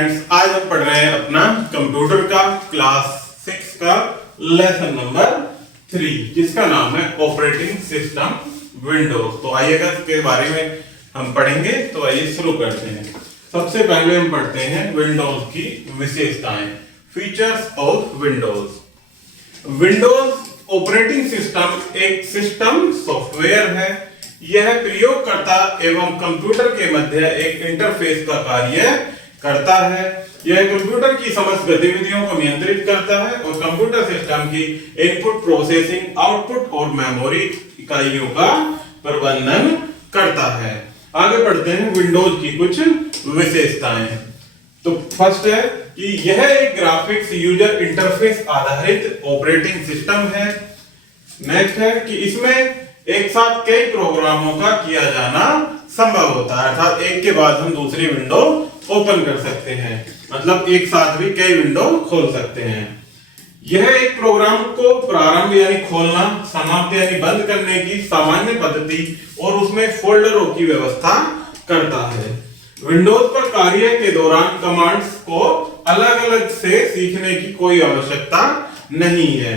Friends, आज हम पढ़ रहे हैं अपना कंप्यूटर का क्लास 6 का लेसन नंबर 3 जिसका नाम है ऑपरेटिंग सिस्टम विंडोज। तो आइएगा इसके बारे में हम पढ़ेंगे। तो आइए शुरू करते हैं। सबसे पहले हम पढ़ते हैं विंडोज की विशेषताएं, features of Windows. Windows operating system एक सिस्टम सॉफ्टवेयर है। यह प्रयोगकर्ता एवं कंप्यूटर के मध्य एक इंटरफेस का कार्य करता है। यह कंप्यूटर की समस्त गतिविधियों को नियंत्रित करता है और कंप्यूटर सिस्टम की इनपुट प्रोसेसिंग, आउटपुट और मेमोरी इकाइयों का प्रबंधन करता है। आगे बढ़ते हैं विंडोज की कुछ विशेषताएं। तो फर्स्ट है कि यह एक ग्राफिक्स यूजर इंटरफेस आधारित ऑपरेटिंग सिस्टम है। नेक्स्ट है कि इसमें एक साथ कई प्रोग्रामों का किया जाना संभव होता है, अर्थात एक के बाद हम दूसरी विंडो ओपन कर सकते हैं, मतलब एक साथ भी कई विंडो खोल सकते हैं। यह एक प्रोग्राम को प्रारंभ यानी खोलना, समाप्त यानी बंद करने की सामान्य पद्धति और उसमें फोल्डरों की व्यवस्था करता है। विंडोज पर कार्य के दौरान कमांड्स को अलग अलग से सीखने की कोई आवश्यकता नहीं है।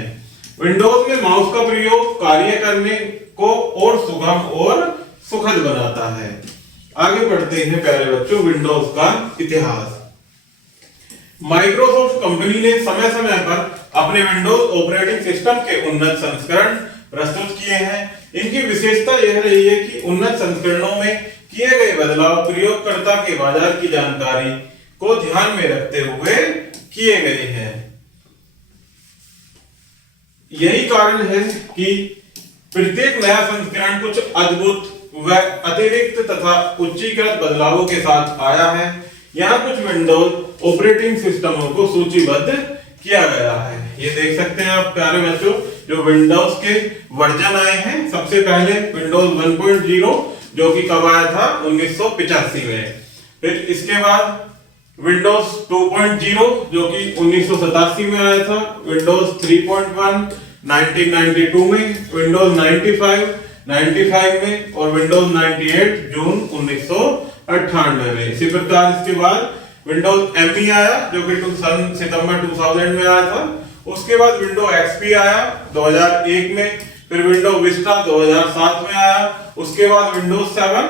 विंडोज में माउस का प्रयोग कार्य करने को और सुगम और सुखद बनाता है। आगे बढ़ते हैं प्यारे बच्चों विंडोज का इतिहास। माइक्रोसॉफ्ट कंपनी ने समय समय पर अपने विंडोज ऑपरेटिंग सिस्टम के उन्नत संस्करण प्रस्तुत किए हैं। इनकी विशेषता यह रही है कि उन्नत संस्करणों में किए गए बदलाव प्रयोगकर्ता के बाजार की जानकारी को ध्यान में रखते हुए किए गए हैं। यही कारण है कि प्रत्येक नया संस्करण कुछ अद्भुत व अतिरिक्त तथा उच्चीकृत बदलावों के साथ आया है। यहाँ कुछ विंडोज ऑपरेटिंग सिस्टमों को सूचीबद्ध किया गया है। ये देख सकते हैं आप प्यारे बच्चों, जो विंडोज के वर्जन आए हैं। सबसे पहले विंडोज 1.0 जो कि कब आया था 1985 में। फिर इसके बाद विंडोज 2.0 जो कि 1987 में आया था। विंडोज 3.1 1992 में, विंडोज 95 में और विंडोज 98 जून 1998 में। इसी प्रकार इसके बाद विंडोज एमई आया जो कि सितंबर 2000 में आया था। उसके बाद विंडोज एक्सपी आया 2001 में। फिर विंडोज विस्टा 2007 में आया। उसके बाद विंडोज 7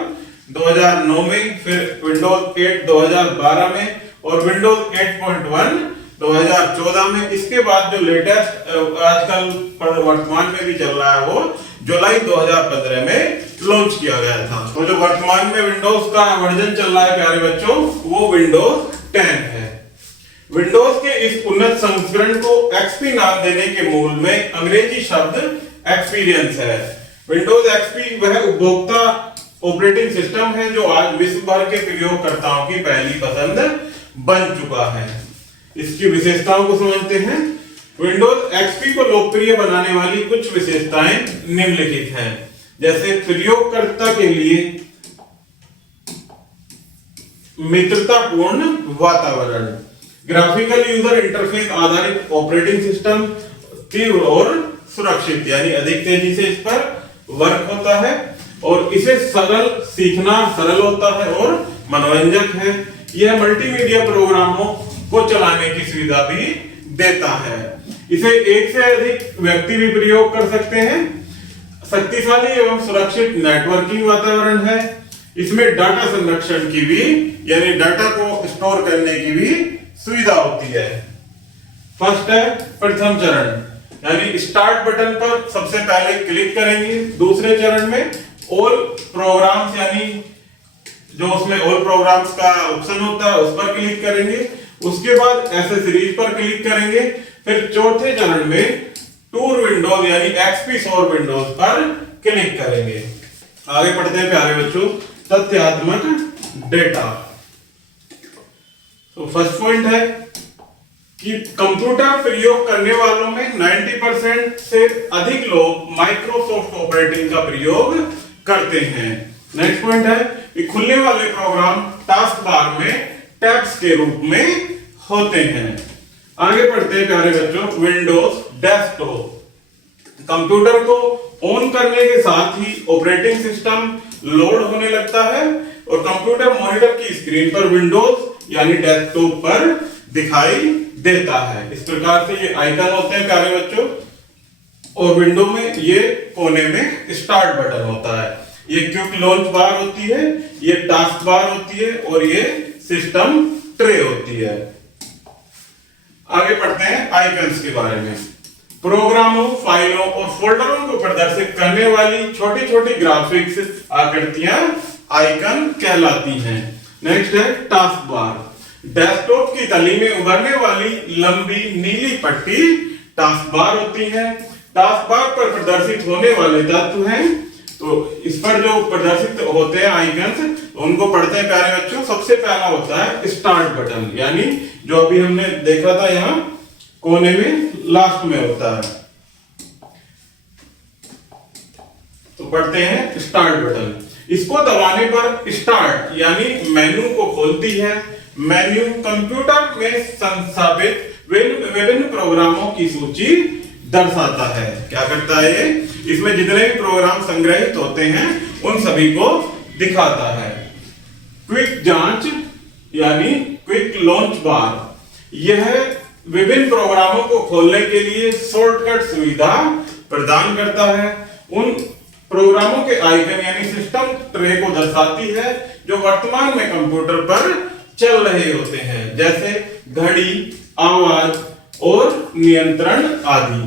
2009 में। फिर विंडोज 8 2012 में और विंडोज 8.1 2014 में। इसके बाद जो लेटेस्ट आजकल वर्तमान में भी चल रहा है वो जुलाई 2015 में लॉन्च किया गया था। तो जो वर्तमान में विंडोज का वर्जन चल रहा है प्यारे बच्चों वो विंडोज 10 है। विंडोज के इस उन्नत संस्करण को एक्सपी नाम देने के मूल में अंग्रेजी शब्द एक्सपीरियंस है। विंडोज एक्सपी वह उपभोक्ता ऑपरेटिंग सिस्टम है जो आज विश्व भर के प्रयोगकर्ताओं की पहली पसंद बन चुका है। इसकी विशेषताओं को समझते हैं। विंडोज एक्सपी को लोकप्रिय बनाने वाली कुछ विशेषताएं निम्नलिखित हैं, जैसे प्रयोगकर्ता के लिए मित्रतापूर्ण वातावरण, ग्राफिकल यूजर इंटरफेस आधारित ऑपरेटिंग सिस्टम, तीव्र और सुरक्षित यानी अधिक तेजी से इस पर वर्क होता है और इसे सरल सीखना सरल होता है और मनोरंजक है। यह मल्टीमीडिया प्रोग्रामों को चलाने की सुविधा भी देता है। इसे एक से अधिक व्यक्ति भी प्रयोग कर सकते हैं। शक्तिशाली एवं सुरक्षित नेटवर्किंग वातावरण है। इसमें डाटा संरक्षण की भी यानी डाटा को स्टोर करने की भी सुविधा होती है। फर्स्ट है प्रथम चरण यानी स्टार्ट बटन पर सबसे पहले क्लिक करेंगे। दूसरे चरण में ऑल प्रोग्राम्स यानी जो उसमें ऑल प्रोग्राम्स का ऑप्शन होता है उस पर क्लिक करेंगे। उसके बाद एसेसरीज पर क्लिक करेंगे। फिर चौथे चरण में टूर विंडोज यानी एक्सपी सोर विंडोज पर क्लिक करेंगे। आगे पढ़ते हैं प्यारे बच्चों तथ्यात्मक डेटा। तो फर्स्ट पॉइंट है कि कंप्यूटर प्रयोग करने वालों में 90% से अधिक लोग माइक्रोसॉफ्ट ऑपरेटिंग का प्रयोग करते हैं। नेक्स्ट पॉइंट है कि खुलने वाले प्रोग्राम टास्क बार में टैब्स के रूप में होते हैं। आगे पढ़ते हैं प्यारे बच्चों विंडोज डेस्कटॉप। कंप्यूटर को ऑन करने के साथ ही ऑपरेटिंग सिस्टम लोड होने लगता है और कंप्यूटर मॉनिटर की स्क्रीन पर विंडोज यानी डेस्कटॉप पर दिखाई देता है। इस प्रकार से ये आइकन होते हैं प्यारे बच्चों। और विंडो में ये कोने में स्टार्ट बटन होता है, ये क्विक लॉन्च बार होती है, ये टास्क बार होती है और ये सिस्टम ट्रे होती है। आगे पढ़ते हैं आइकन्स के बारे में। प्रोग्रामों, फाइलों और फोल्डरों को प्रदर्शित करने वाली छोटी छोटी ग्राफिक्स आकृतियां आइकन कहलाती हैं। नेक्स्ट है टास्क बार। डेस्कटॉप की तली में उभरने वाली लंबी नीली पट्टी टास्क बार होती है। टास्क बार पर प्रदर्शित होने वाले तत्व हैं, तो इस पर जो प्रदर्शित होते हैं आइकन्स, उनको पढ़ते हैं प्यारे बच्चों। सबसे पहला होता है स्टार्ट बटन, यानी जो अभी हमने देखा था यहाँ कोने में लास्ट में होता है। तो पढ़ते हैं स्टार्ट बटन। इसको दबाने पर स्टार्ट यानी मेन्यू को खोलती है। मेन्यू कंप्यूटर में संस्थापित विभिन्न प्रोग्रामों की सूची दर्शाता है। क्या करता है ये? इसमें जितने भी प्रोग्राम संग्रहित होते हैं उन सभी को दिखाता है। क्विक जांच यानी क्विक लॉन्च बार, यह विभिन्न प्रोग्रामों को खोलने के लिए शॉर्टकट सुविधा प्रदान करता है। उन प्रोग्रामों के आइकन यानी सिस्टम ट्रे को दर्शाती है जो वर्तमान में कंप्यूटर पर चल रहे होते हैं, जैसे घड़ी, आवाज और नियंत्रण आदि।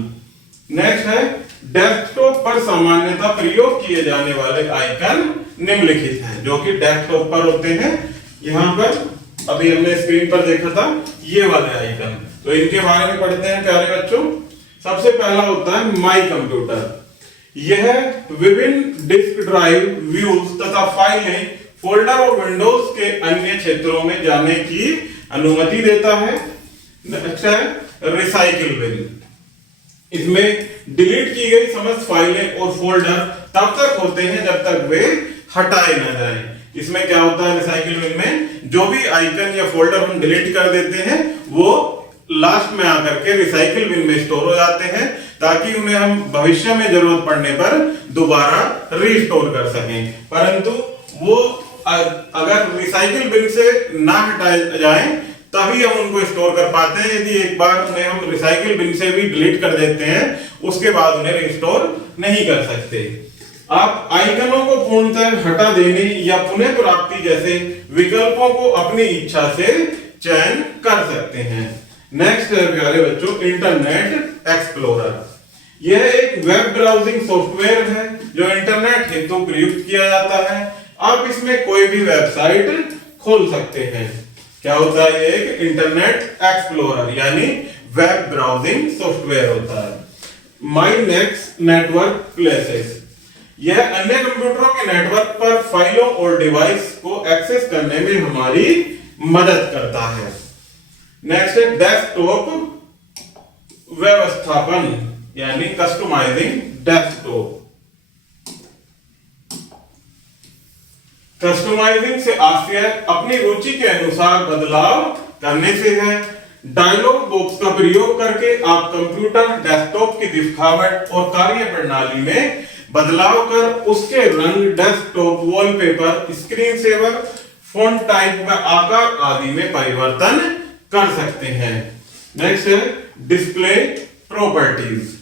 नेक्स्ट है डेस्कटॉप पर सामान्यतः प्रयोग किए जाने वाले आइकन निम्नलिखित हैं, जो कि डेस्कटॉप पर होते हैं। यहाँ पर अभी हमने स्क्रीन पर देखा था ये वाले आइकन, तो इनके बारे में पढ़ते हैं प्यारे बच्चों। सबसे पहला होता है माई कंप्यूटर। यह विभिन्न डिस्क ड्राइव, व्यूज तथा फाइलें, फोल्डर और विंडोज के अन्य क्षेत्रों में जाने की अनुमति देता है। नेक्स्ट है रिसाइकिल बिन। इसमें डिलीट की गई समस्त फाइलें और फोल्डर तब तक होते हैं जब तक वे हटाए न जाएं। इसमें क्या होता है रिसाइकिल बिन में, जो भी आइकन या फोल्डर हम डिलीट कर देते हैं वो लास्ट में आकर के रिसाइकिल बिन में स्टोर हो जाते हैं, ताकि उन्हें हम भविष्य में जरूरत पड़ने पर दोबारा रीस्टोर कर सकें। परंतु वो अगर रिसाइकिल बिन से ना हटाए जाएं तभी हम उनको स्टोर कर पाते हैं। यदि एक बार उन्हें हम रिसाइकिल बिन से भी डिलीट कर देते हैं उसके बाद उन्हें रिस्टोर नहीं कर सकते। आप आइकनों को पूर्णतः हटा देने या पुनः प्राप्ति जैसे विकल्पों को अपनी इच्छा से चयन कर सकते हैं। नेक्स्ट है प्यारे बच्चों इंटरनेट एक्सप्लोरर। यह एक वेब ब्राउजिंग सॉफ्टवेयर है जो इंटरनेट हेतु प्रयुक्त किया जाता है। आप इसमें कोई भी वेबसाइट खोल सकते हैं। क्या होता है? ये एक इंटरनेट एक्सप्लोरर यानी वेब ब्राउजिंग सॉफ्टवेयर होता है। माई नेक्स्ट नेटवर्क प्लेसेस, यह अन्य कंप्यूटरों के नेटवर्क पर फाइलों और डिवाइस को एक्सेस करने में हमारी मदद करता है। नेक्स्ट है डेस्कटॉप व्यवस्थापन यानी कस्टमाइजिंग डेस्कटॉप। कस्टमाइजिंग से आशय अपनी रुचि के अनुसार बदलाव करने से है। डायलॉग बॉक्स का प्रयोग करके आप कंप्यूटर डेस्कटॉप की दिखावट और कार्य प्रणाली में बदलाव कर उसके रंग, desktop wallpaper, screen saver, font type व आकार आदि में परिवर्तन कर सकते हैं। नेक्स्ट है डिस्प्ले प्रॉपर्टीज।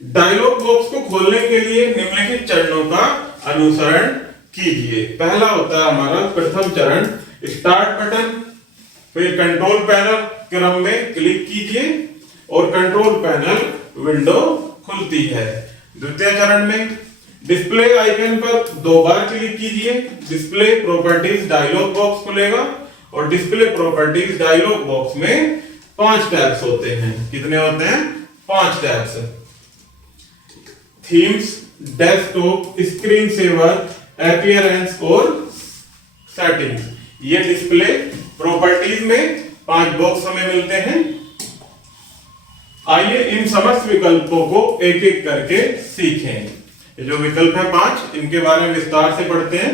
डायलॉग बॉक्स को खोलने के लिए निम्नलिखित चरणों का अनुसरण कीजिए। पहला होता है हमारा प्रथम चरण स्टार्ट बटन, फिर कंट्रोल पैनल क्रम में क्लिक कीजिए और कंट्रोल पैनल विंडो खुलती है। द्वितीय चरण में डिस्प्ले आइकन पर 2 बार क्लिक कीजिए, डिस्प्ले प्रॉपर्टीज डायलॉग बॉक्स खुलेगा और डिस्प्ले प्रॉपर्टीज डायलॉग बॉक्स में 5 टैब्स होते हैं। कितने होते हैं? 5 tabs. Themes, desktop, screen saver, appearance और सेटिंग्स। ये डिस्प्ले प्रॉपर्टीज में 5 बॉक्स हमें मिलते हैं। आइए इन समस्त विकल्पों को एक एक करके सीखें। ये जो विकल्प है 5, इनके बारे में विस्तार से पढ़ते हैं।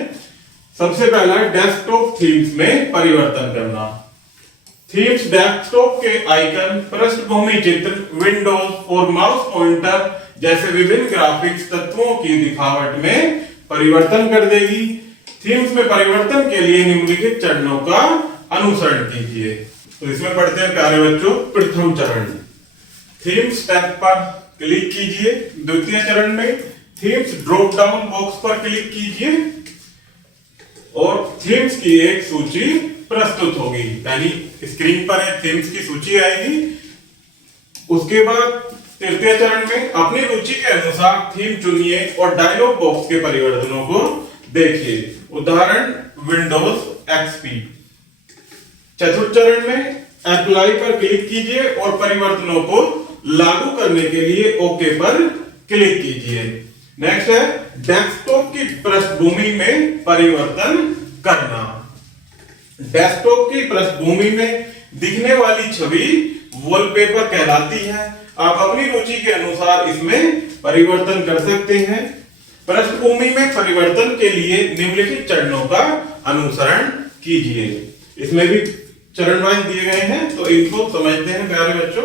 सबसे पहला डेस्कटॉप थीम्स में परिवर्तन करना। थीम्स डेस्कटॉप के आइकन, पृष्ठभूमि चित्र, विंडोज और माउस पॉइंटर जैसे विभिन्न ग्राफिक्स तत्वों की दिखावट में परिवर्तन कर देगी। थीम्स में परिवर्तन के लिए निम्नलिखित चरणों का अनुसरण कीजिए। तो इसमें पढ़ते हैं प्यारे बच्चों प्रथम चरण, थीम्स टैब पर क्लिक कीजिए। द्वितीय चरण में थीम्स ड्रॉप डाउन बॉक्स पर क्लिक कीजिए और थीम्स की एक सूची प्रस्तुत होगी, यानी स्क्रीन पर एक थीम्स की सूची आएगी। उसके बाद तृतीय चरण में अपनी रुचि के अनुसार थीम चुनिए और डायलॉग बॉक्स के परिवर्तनों को देखिए, उदाहरण विंडोज एक्सपी। चतुर्थ चरण में अप्लाई पर क्लिक कीजिए और परिवर्तनों को लागू करने के लिए ओके पर क्लिक कीजिए। नेक्स्ट है डेस्कटॉप की पृष्ठभूमि में परिवर्तन करना। डेस्कटॉप की पृष्ठभूमि में दिखने वाली छवि वॉलपेपर कहलाती है। आप अपनी रुचि के अनुसार इसमें परिवर्तन कर सकते हैं। पृष्ठभूमि में परिवर्तन के लिए निम्नलिखित चरणों का अनुसरण कीजिए। इसमें भी चरण वाइज दिए गए हैं, तो इनको समझते हैं प्यारे बच्चों।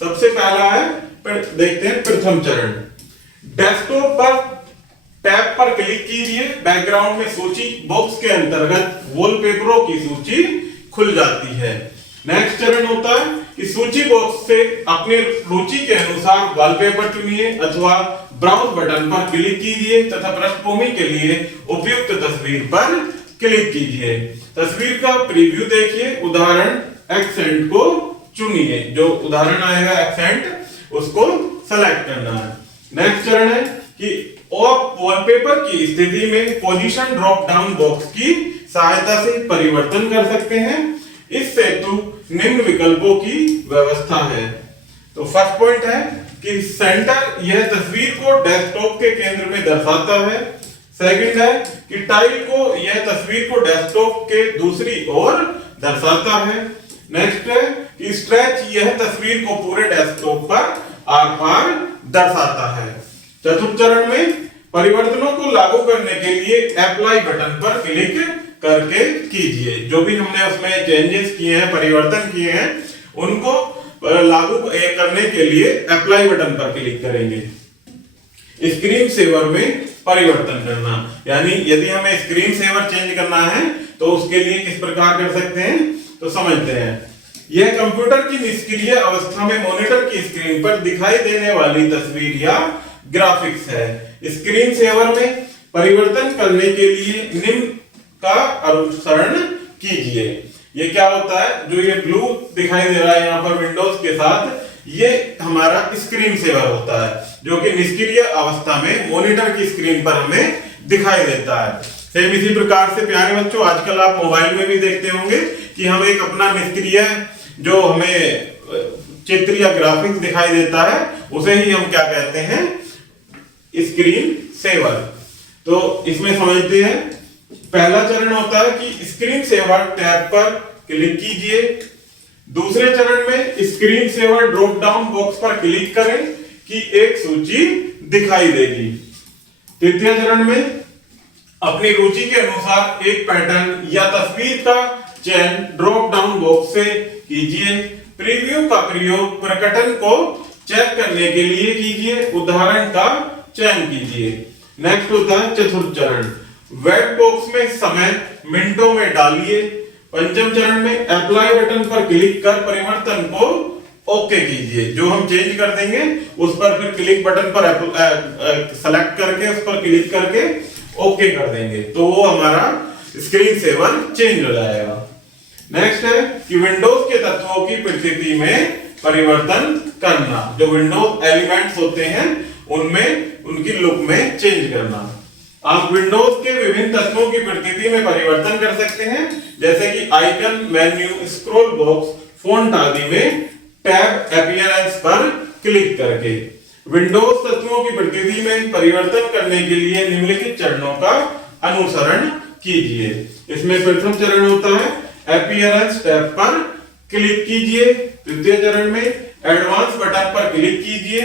सबसे पहला है, देखते हैं प्रथम चरण। डेस्कटॉप पर टैब पर क्लिक कीजिए। बैकग्राउंड में सूची बॉक्स के अंतर्गत वॉलपेपरों की सूची खुल जाती है। नेक्स्ट चरण होता है कि सूची बॉक्स से अपने रुचि के अनुसार वॉलपेपर चुनिए अथवा ब्राउज बटन पर क्लिक कीजिए तथा पृष्ठभूमि के लिए उपयुक्त तस्वीर पर क्लिक कीजिए। तस्वीर का प्रीव्यू देखिए, उदाहरण एक्सेंट को चुनिए। जो उदाहरण आएगा एक्सेंट, उसको सेलेक्ट करना है। नेक्स्ट चरण है कि आप वॉलपेपर की स्थिति में पोजीशन ड्रॉप डाउन बॉक्स की सहायता से परिवर्तन कर सकते हैं। इस हेतु निम्न विकल्पों की व्यवस्था है। तो फर्स्ट पॉइंट है कि सेंटर, यह तस्वीर को डेस्कटॉप के केंद्र में दर्शाता है। सेकंड है कि टाइल को, यह तस्वीर को डेस्कटॉप के दूसरी ओर दर्शाता है। नेक्स्ट है कि स्ट्रेच, यह तस्वीर को पूरे डेस्कटॉप पर आर पार दर्शाता है। चतुर्थ चरण में परिवर्तनों को लागू करने के लिए अप्लाई बटन पर क्लिक करके कीजिए। जो भी हमने उसमें चेंजेस किए हैं, परिवर्तन किए हैं, उनको लागू करने के लिए अप्लाई बटन पर क्लिक करेंगे। स्क्रीन सेवर में परिवर्तन करना, यानी यदि हमें स्क्रीन सेवर चेंज करना है तो उसके लिए किस प्रकार कर सकते हैं, तो समझते हैं। यह कंप्यूटर की निष्क्रिय अवस्था में मॉनिटर की स्क्रीन पर दिखाई देने वाली तस्वीर या ग्राफिक्स है। स्क्रीन सेवर में परिवर्तन करने के लिए निम्न का अनुसरण कीजिए। ये क्या होता है, जो ये ब्लू दिखाई दे रहा है यहाँ पर विंडोज के साथ, ये हमारा स्क्रीन सेवर होता है, जो कि निष्क्रिय अवस्था में मॉनिटर की स्क्रीन पर हमें दिखाई देता है। सेम इसी प्रकार से प्यारे बच्चों, आजकल आप मोबाइल में भी देखते होंगे कि हम एक अपना निष्क्रिय, जो हमें चित्र या ग्राफिक्स दिखाई देता है, उसे ही हम क्या कहते हैं, स्क्रीन सेवर। तो इसमें समझते हैं, पहला चरण होता है कि स्क्रीन सेवर टैब पर क्लिक कीजिए। दूसरे चरण में screen saver drop down box पर क्लिक करें कि एक सूची दिखाई देगी। तृतीय चरण में अपनी रुचि के अनुसार एक पैटर्न या तस्वीर का चयन ड्रॉप डाउन बॉक्स से कीजिए। प्रीव्यू का प्रयोग प्रकटन को चेक करने के लिए कीजिए, उदाहरण का चयन कीजिए। नेक्स्ट होता है चतुर्थ चरण, वेब बॉक्स में समय मिनटों में डालिए। पंचम चरण में अप्लाई बटन पर क्लिक कर परिवर्तन को ओके कीजिए। जो हम चेंज कर देंगे उस पर फिर क्लिक बटन पर सेलेक्ट करके उस पर क्लिक करके ओके कर देंगे, तो वो हमारा स्क्रीन सेवर चेंज हो जाएगा। नेक्स्ट है कि विंडोज के तत्वों की प्रकृति में परिवर्तन करना। जो विंडोज एलिमेंट्स होते हैं उनमें उनकी लुक में चेंज करना। आप विंडोज के विभिन्न तत्वों की प्रकृति में परिवर्तन कर सकते हैं, जैसे कि icon, menu, scroll box, font आदि में टैब अपीयरेंस पर क्लिक करके। विंडोज तत्वों की प्रकृति में परिवर्तन करने के लिए निम्नलिखित चरणों का अनुसरण कीजिए। इसमें प्रथम चरण होता है अपीयरेंस टैब पर क्लिक कीजिए। द्वितीय चरण में एडवांस बटन पर क्लिक कीजिए।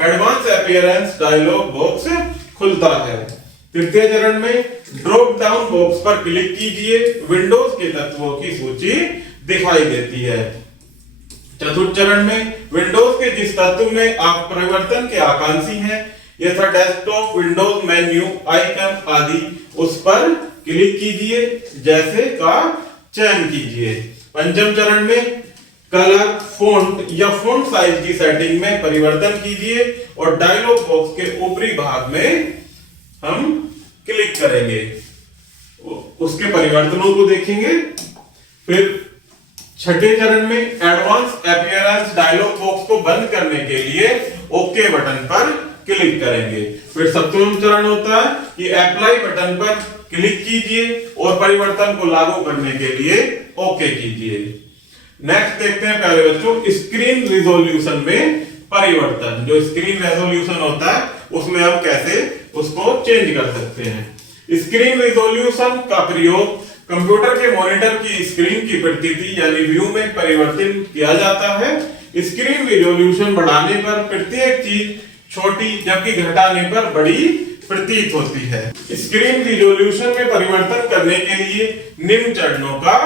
एडवांस अपीयरेंस डायलॉग बॉक्स खुलता है। तृतीय चरण में ड्रॉप डाउन बॉक्स पर क्लिक कीजिए। विंडोज के तत्वों की सूची दिखाई देती है। चतुर्थ चरण में विंडोज के जिस तत्व में आप परिवर्तन के आकांक्षी हैं, यथा डेस्कटॉप, विंडोज मेन्यू, आइकन आदि, उस पर क्लिक कीजिए, जैसे का चयन कीजिए। पंचम चरण में कलर, फोंट या फोंट साइज की सेटिंग में परिवर्तन कीजिए और डायलॉग बॉक्स के ऊपरी भाग में हम क्लिक करेंगे, उसके परिवर्तनों को देखेंगे। फिर छठे चरण में एडवांस अपीयरेंस डायलॉग बॉक्स को बंद करने के लिए ओके बटन पर क्लिक करेंगे। फिर सप्तम चरण होता है कि अप्लाई बटन पर क्लिक कीजिए और परिवर्तन को लागू करने के लिए ओके कीजिए। नेक्स्ट देखते हैं प्यारे बच्चों, स्क्रीन रिजोल्यूशन में परिवर्तन। जो स्क्रीन रेजोल्यूशन होता है उसमें हम कैसे उसको चेंज कर सकते हैं। स्क्रीन रिजोल्यूशन का प्रयोग कंप्यूटर के मॉनिटर की स्क्रीन की प्रतीति यानी व्यू में परिवर्तन किया जाता है। स्क्रीन रिजोल्यूशन बढ़ाने पर प्रत्येक चीज छोटी जबकि घटाने पर बड़ी प्रतीत होती है। स्क्रीन रिजोल्यूशन में परिवर्तन करने के लिए निम्न चरणों का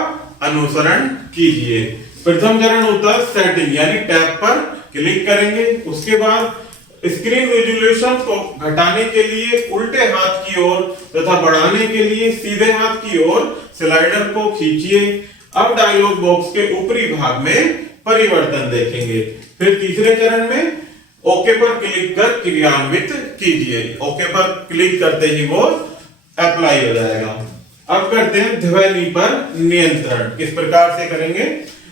अनुसरण कीजिए। प्रथम चरण होता है सेटिंग यानी टैब पर क्लिक करेंगे। उसके बाद स्क्रीन रिजोल्यूशन को घटाने के लिए उल्टे हाथ की ओर तथा बढ़ाने के लिए सीधे हाथ की ओर स्लाइडर को खींचिए। अब डायलॉग बॉक्स के ऊपरी भाग में परिवर्तन देखेंगे। फिर तीसरे चरण में ओके पर क्लिक कर क्रियान्वित कीजिए। ओके पर क्लिक करते ही वो अप्लाई हो जाएगा। अब करते हैं ध्वनि पर नियंत्रण। किस प्रकार से करेंगे,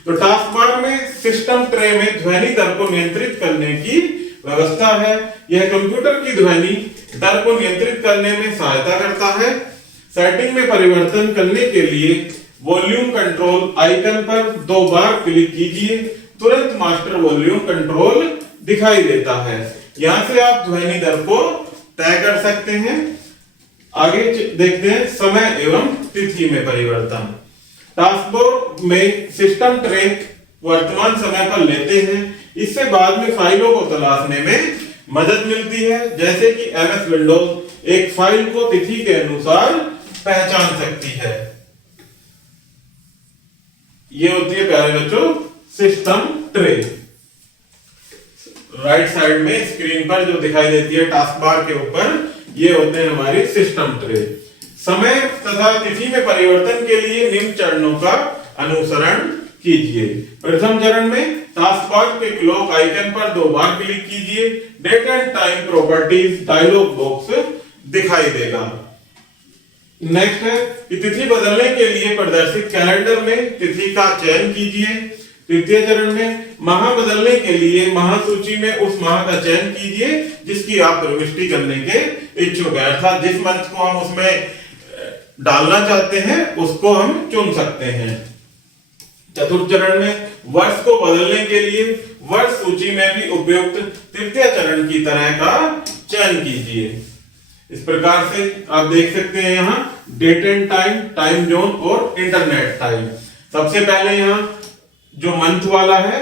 तो टास्क बार में सिस्टम ट्रे में ध्वनि दर को नियंत्रित करने की व्यवस्था है। यह कंप्यूटर की ध्वनि दर को नियंत्रित करने में सहायता करता है। सेटिंग में परिवर्तन करने के लिए वॉल्यूम कंट्रोल आइकन पर 2 बार क्लिक कीजिए। तुरंत मास्टर वॉल्यूम कंट्रोल दिखाई देता है। यहां से आप ध्वनि दर को तय कर सकते हैं। आगे देखते हैं समय एवं तिथि में परिवर्तन। टास्क बार में सिस्टम ट्रे वर्तमान समय पर लेते हैं। इससे बाद में फाइलों को तलाशने में मदद मिलती है, जैसे कि एमएस विंडोज एक फाइल को तिथि के अनुसार पहचान सकती है। ये होती है प्यारे बच्चों सिस्टम ट्रे। राइट साइड में स्क्रीन पर जो दिखाई देती है टास्क बार के ऊपर, ये होते हैं हमारी सिस्टम ट्रे। समय तथा तिथि में परिवर्तन के लिए निम्न चरणों का अनुसरण कीजिए। प्रथम चरण में टास्क बार के क्लॉक आइकन पर 2 बार क्लिक कीजिए। Date and time properties dialog box दिखाई देगा। नेक्स्ट है कि तिथि बदलने के लिए प्रदर्शित कैलेंडर में तिथि का चयन कीजिए। तृतीय चरण में माह बदलने के लिए माह सूची में उस माह का चयन कीजिए जिसकी आप प्रविष्टि करने के इच्छुक हैं, अर्थात जिस मंथ को हम उसमें डालना चाहते हैं उसको हम चुन सकते हैं। चतुर्थ चरण में वर्ष को बदलने के लिए वर्ष सूची में भी उपयुक्त तृतीय चरण की तरह का चयन कीजिए। इस प्रकार से आप देख सकते हैं यहाँ date and time, time zone और इंटरनेट टाइम। सबसे पहले यहाँ जो मंथ वाला है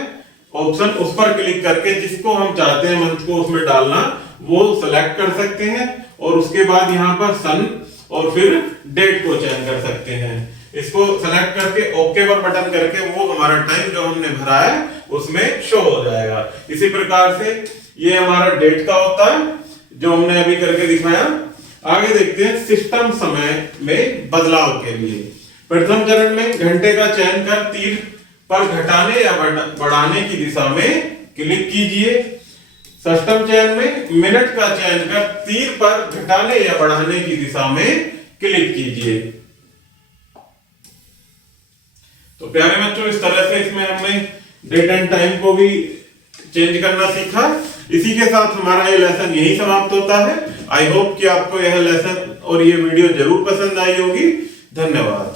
ऑप्शन, उस पर क्लिक करके जिसको हम चाहते हैं मंथ को उसमें डालना वो सेलेक्ट कर सकते हैं और उसके बाद यहाँ पर सन और फिर डेट को चयन कर सकते हैं। इसको सेलेक्ट करके ओके पर बटन करके वो हमारा टाइम जो हमने भरा है उसमें शो हो जाएगा। इसी प्रकार से ये हमारा डेट का होता है जो हमने अभी करके दिखाया। आगे देखते हैं सिस्टम समय में बदलाव के लिए। प्रथम चरण में घंटे का चयन कर तीर पर घटाने या बढ़ाने की दिशा में क्लिक कीजिए। षष्ठम चयन में मिनट का चयन कर तीर पर घटाने या बढ़ाने की दिशा में क्लिक कीजिए। तो प्यारे बच्चों इस तरह से इसमें हमने डेट एंड टाइम को भी चेंज करना सीखा। इसी के साथ हमारा ये लेसन यही समाप्त होता है। आई होप कि आपको यह लेसन और ये वीडियो जरूर पसंद आई होगी। धन्यवाद।